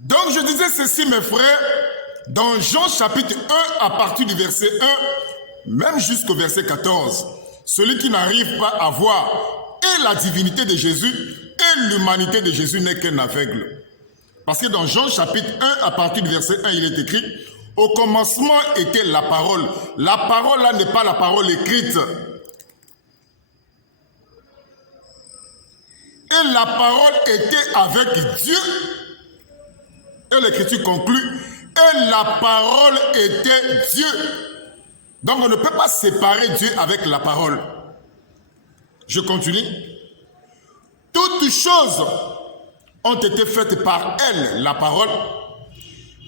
Donc je disais ceci, mes frères, dans Jean chapitre 1, à partir du verset 1, même jusqu'au verset 14, celui qui n'arrive pas à voir et la divinité de Jésus et l'humanité de Jésus n'est qu'un aveugle. Parce que dans Jean chapitre 1, à partir du verset 1, il est écrit « Au commencement était la parole ». La parole là n'est pas la parole écrite. Et la parole était avec Dieu. Et l'Écriture conclut « Et la parole était Dieu ». Donc on ne peut pas séparer Dieu avec la parole. Je continue. Toutes choses ont été faites par elle, la parole,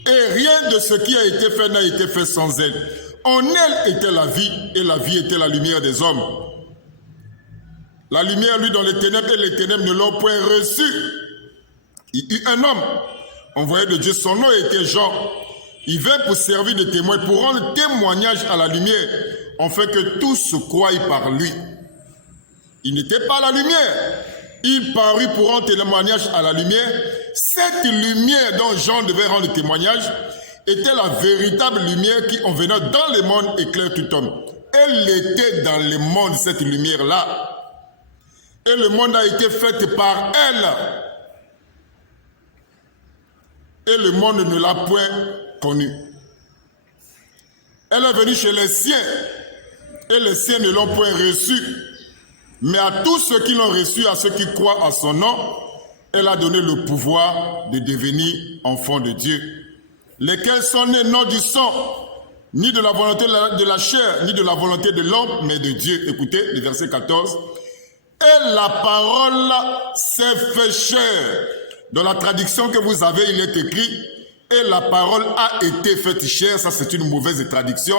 et rien de ce qui a été fait n'a été fait sans elle. En elle était la vie, et la vie était la lumière des hommes. La lumière, lui, dans les ténèbres, et les ténèbres ne l'ont point reçu. Il y eut un homme, envoyé de Dieu, son nom était Jean. Il vint pour servir de témoin, pour rendre témoignage à la lumière, afin que tous se croient par lui. Il n'était pas la lumière. Il parut pour rendre témoignage à la lumière. Cette lumière dont Jean devait rendre témoignage était la véritable lumière qui, en venant dans le monde, éclaire tout homme. Elle était dans le monde, cette lumière-là. Et le monde a été fait par elle. Et le monde ne l'a point connue. Elle est venue chez les siens. Et les siens ne l'ont point reçue. Mais à tous ceux qui l'ont reçu, à ceux qui croient à son nom, elle a donné le pouvoir de devenir enfants de Dieu. Lesquels sont nés non du sang, ni de la volonté de la chair, ni de la volonté de l'homme, mais de Dieu. Écoutez le verset 14. Et la parole s'est fait chair. Dans la traduction que vous avez, il est écrit « Et la parole a été faite chair ». Ça, c'est une mauvaise traduction.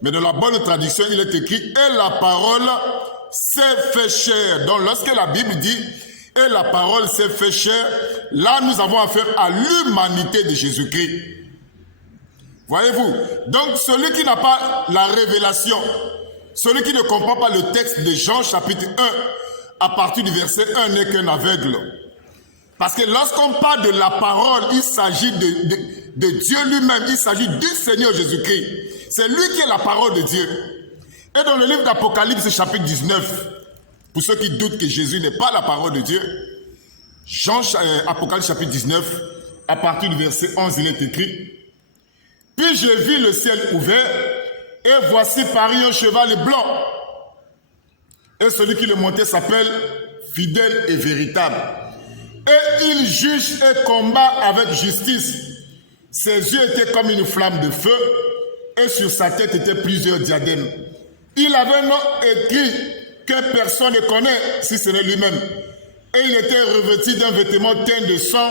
Mais dans la bonne traduction, il est écrit « Et la parole s'est fait chair ». Donc, lorsque la Bible dit « Et la parole s'est fait chair », là, nous avons affaire à l'humanité de Jésus-Christ. Voyez-vous? Donc, celui qui n'a pas la révélation, celui qui ne comprend pas le texte de Jean chapitre 1, à partir du verset 1, n'est qu'un aveugle. Parce que lorsqu'on parle de la parole, il s'agit de Dieu lui-même, il s'agit du Seigneur Jésus-Christ. C'est lui qui est la parole de Dieu. Et dans le livre d'Apocalypse chapitre 19, pour ceux qui doutent que Jésus n'est pas la parole de Dieu, Apocalypse chapitre 19, à partir du verset 11, il est écrit « Puis j'ai vu le ciel ouvert, et voici parut un cheval blanc. Et celui qui le montait s'appelle Fidèle et Véritable. Et il juge et combat avec justice. Ses yeux étaient comme une flamme de feu, et sur sa tête étaient plusieurs diadèmes. Il avait un nom écrit que personne ne connaît, si ce n'est lui-même. Et il était revêtu d'un vêtement teint de sang.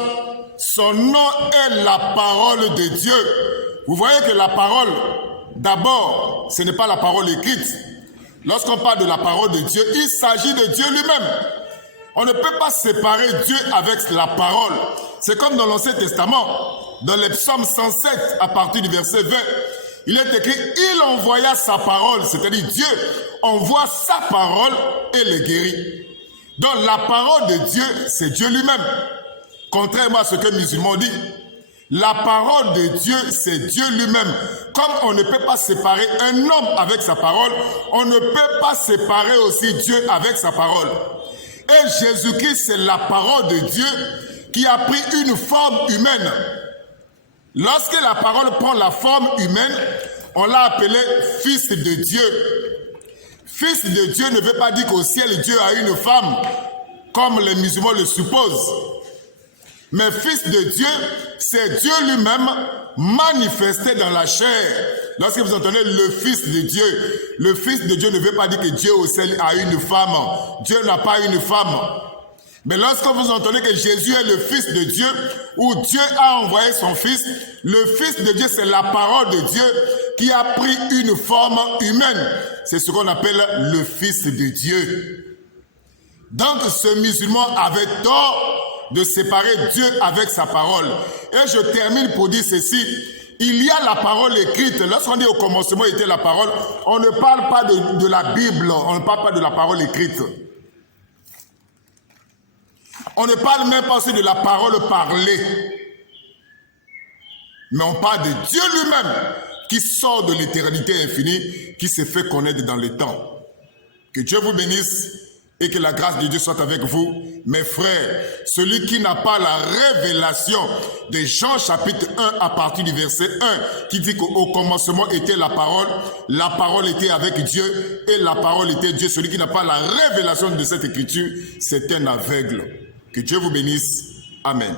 Son nom est la parole de Dieu. Vous voyez que la parole, d'abord, ce n'est pas la parole écrite. Lorsqu'on parle de la parole de Dieu, il s'agit de Dieu lui-même. On ne peut pas séparer Dieu avec la parole. C'est comme dans l'Ancien Testament, dans les psaumes 107, à partir du verset 20, il est écrit « Il envoya sa parole », c'est-à-dire Dieu envoie sa parole et les guérit. Donc la parole de Dieu, c'est Dieu lui-même. Contrairement à ce que les musulmans disent, la parole de Dieu, c'est Dieu lui-même. Comme on ne peut pas séparer un homme avec sa parole, on ne peut pas séparer aussi Dieu avec sa parole. Et Jésus-Christ, c'est la parole de Dieu qui a pris une forme humaine. Lorsque la parole prend la forme humaine, on l'a appelé Fils de Dieu. Fils de Dieu ne veut pas dire qu'au ciel, Dieu a une femme, comme les musulmans le supposent. Mais Fils de Dieu, c'est Dieu lui-même manifesté dans la chair. Lorsque vous entendez le Fils de Dieu, le Fils de Dieu ne veut pas dire que Dieu au ciel a une femme. Dieu n'a pas une femme. Mais lorsque vous entendez que Jésus est le Fils de Dieu, où Dieu a envoyé son Fils, le Fils de Dieu, c'est la parole de Dieu qui a pris une forme humaine. C'est ce qu'on appelle le Fils de Dieu. Donc ce musulman avait tort de séparer Dieu avec sa parole. Et je termine pour dire ceci. Il y a la parole écrite. Lorsqu'on dit au commencement était la parole, on ne parle pas de la Bible, on ne parle pas de la parole écrite. On ne parle même pas aussi de la parole parlée. Mais on parle de Dieu lui-même qui sort de l'éternité infinie, qui se fait connaître dans le temps. Que Dieu vous bénisse et que la grâce de Dieu soit avec vous. Mes frères, celui qui n'a pas la révélation de Jean chapitre 1 à partir du verset 1 qui dit qu'au commencement était la parole était avec Dieu et la parole était Dieu. Celui qui n'a pas la révélation de cette écriture, c'est un aveugle. Que Dieu vous bénisse. Amen.